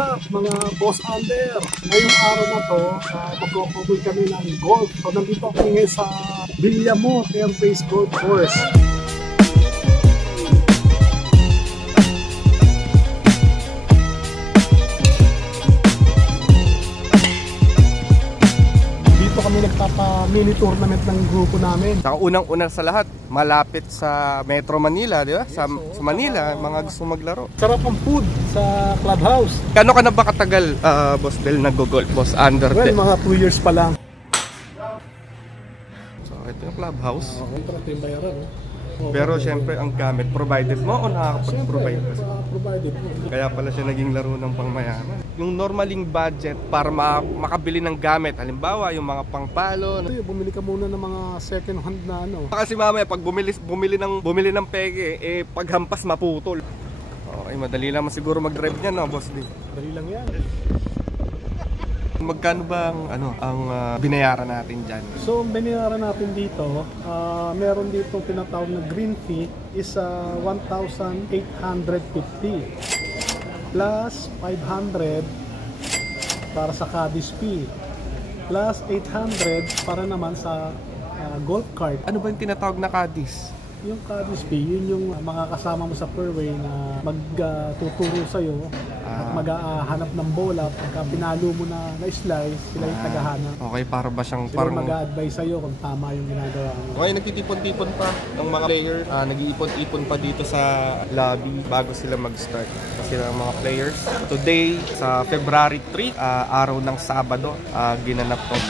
up mga Boss Under? Ngayong araw na to, magkukuloy kami ng golf. So nandito kami ngayon sa Villamor Air Base Golf Course. Dito kami nagpapa-mini tournament ng grupo namin. Saka unang-una sa lahat, malapit sa Metro Manila, di ba? Sa Manila, mga gusto maglaro. Sarap ang food sa clubhouse. Kano ka na ba katagal, Boss Del, nag-golf? Boss Under? Well, mga 2 years pa lang. So, ito yung clubhouse. Ito yung bayaran. Pero syempre, ang gamit, provided mo o nakakapag-provide ka? Provided mo. Kaya pala siya naging laro ng pangmayaman. Yung normaling budget para makabili ng gamit, halimbawa yung mga pangpalo. Bumili ka muna ng mga second hand na ano. Kasi mamaya pag bumili ng peke, paghampas maputol. Okay, madali naman siguro mag-drive niyan, no, Boss D? Dali lang yan. Magkano ba ang binayaran natin dyan? So, binayaran natin dito, meron dito tinatawag na green fee is 1,850 plus 500 para sa caddies fee plus 800 para naman sa golf cart. Ano ba yung tinatawag na caddies? Yung caddies fee, yun yung mga kasama mo sa fairway na magtuturo sa'yo at maghahanap ng bola. Pagka pinalo mo na slice, sila yung tagahanap. Okay, para ba siyang sila mag-a-advise sa'yo kung tama yung ginagawa mo. Okay, nagtitipon-tipon pa ng mga player. Nag-iipon-ipon pa dito sa lobby bago sila mag-start. Kasi ng mga players. Today, sa February 3, araw ng Sabado, ginanap to.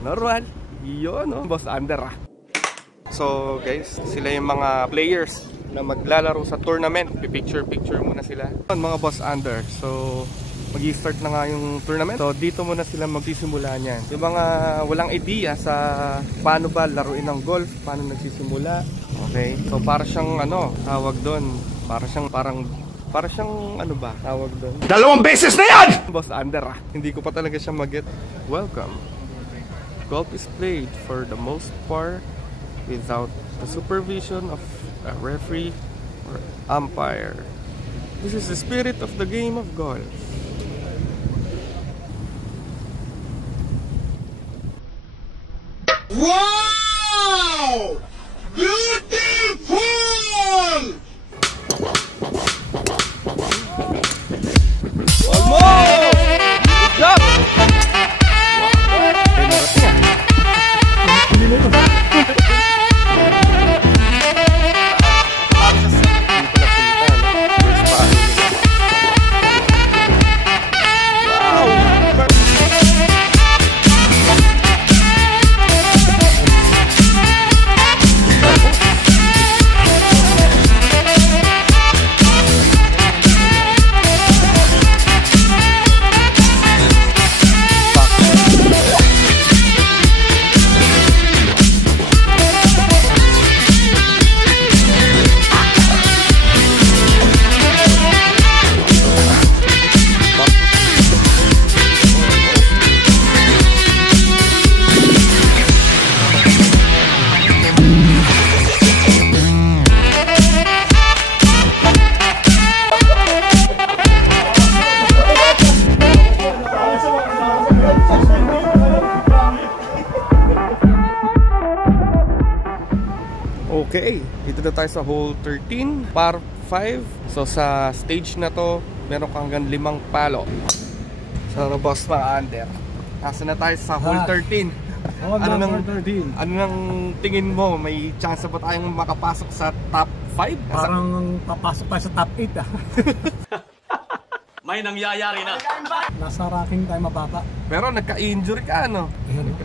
Normal. Yun, no? Boss Under. So guys, sila yung mga players na maglalaro sa tournament. Picture muna sila. Mga Boss Under. So mag-i-start na nga yung tournament. So dito muna sila magsisimula niyan. Yung mga walang idea sa paano ba laruin ng golf, paano nagsisimula. Okay? So para siyang tawag doon. Para siyang tawag doon. 2 beses na yan! Boss Under. Hindi ko pa talaga siya mag-get. Welcome. Golf is played for the most part without the supervision of a referee or umpire. This is the spirit of the game of golf. Wow! Beautiful! Almost! Good job! Okay, dito na tayo sa hole 13, par 5. So sa stage na to, meron kang hanggang 5 palo. So Boss mga Under, nasa na tayo sa hole 13. Ano nang tingin mo? May chance ba tayong makapasok sa top 5? Parang papasok tayo sa top 8 May nangyayari na. Nasa ranking tayo mababa. Pero nagka-injury ka, ano?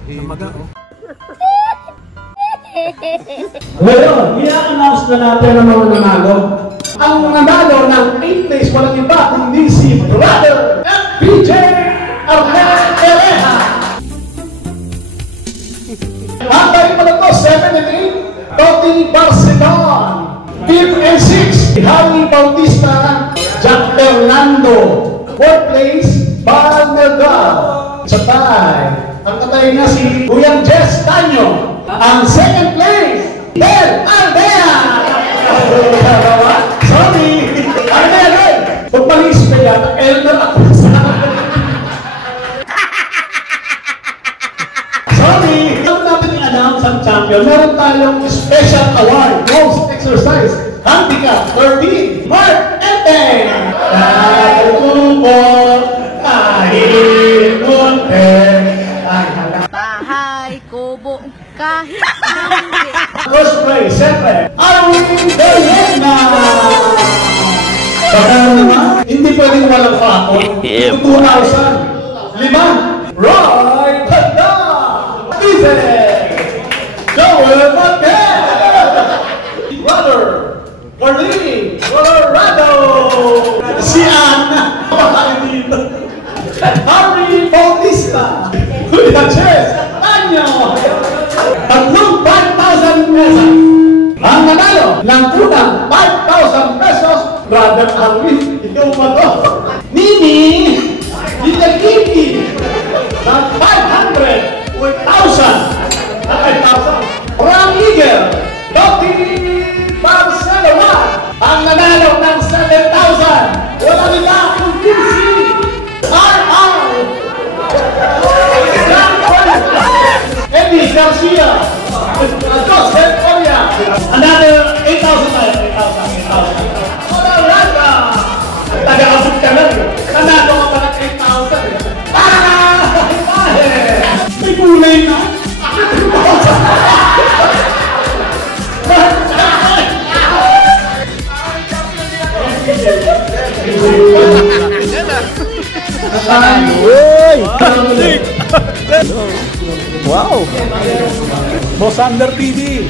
Namaga, Ngayon, i-announce na natin ang mga nanalo. Ang nanalo ng 8th place walang iba kundi si Brother FPJ Arnel. Ang tayo pala to, 7 and 8, Toti Barceton. 5th and 6th, Harry Bautista, Jack Fernando. 4th place, Bal Melgar. Sa tie, ang katay na si Kuyang Jess Tanyo. Ang 2nd place, Del Aldea! Elmer ako sa sorry, kung natin i-announce ang champion, meron tayong special award, most exercise, handicap 13, Mark Eteng! Kahit tubo, kahit munti, Bahay, kubo, kahit hindi. first place, siyempre, Arwin Doyena! Baka naman, hindi pwedeng walang fakon. 2,000. 5, Roy Tanda! Easy! Joel Mateo! Brother, Berlin, Colorado! Si Anna! Bakit dito? Harry Bautista! Kuya Chess! Tanyo! Tatlong 5,000 pesos! Ang nanalo ng unang 5,000 pesos, Brother Harry, ikaw ba to? Nini! Little Kiki! Ng 500! 1,000! Ng 5,000! Ram Eagle! Dr. Barcelona! Ang nanalo ng 7,000! Wala nila ang DC! R.R. Eddie Garcia! Joseph Oria! Another 8,000 tayo! 8,000! Honorata! Taga-abot ka lang! Nanalo ka pa ng 8,000! May kulay na! Wow! Boss Under TV!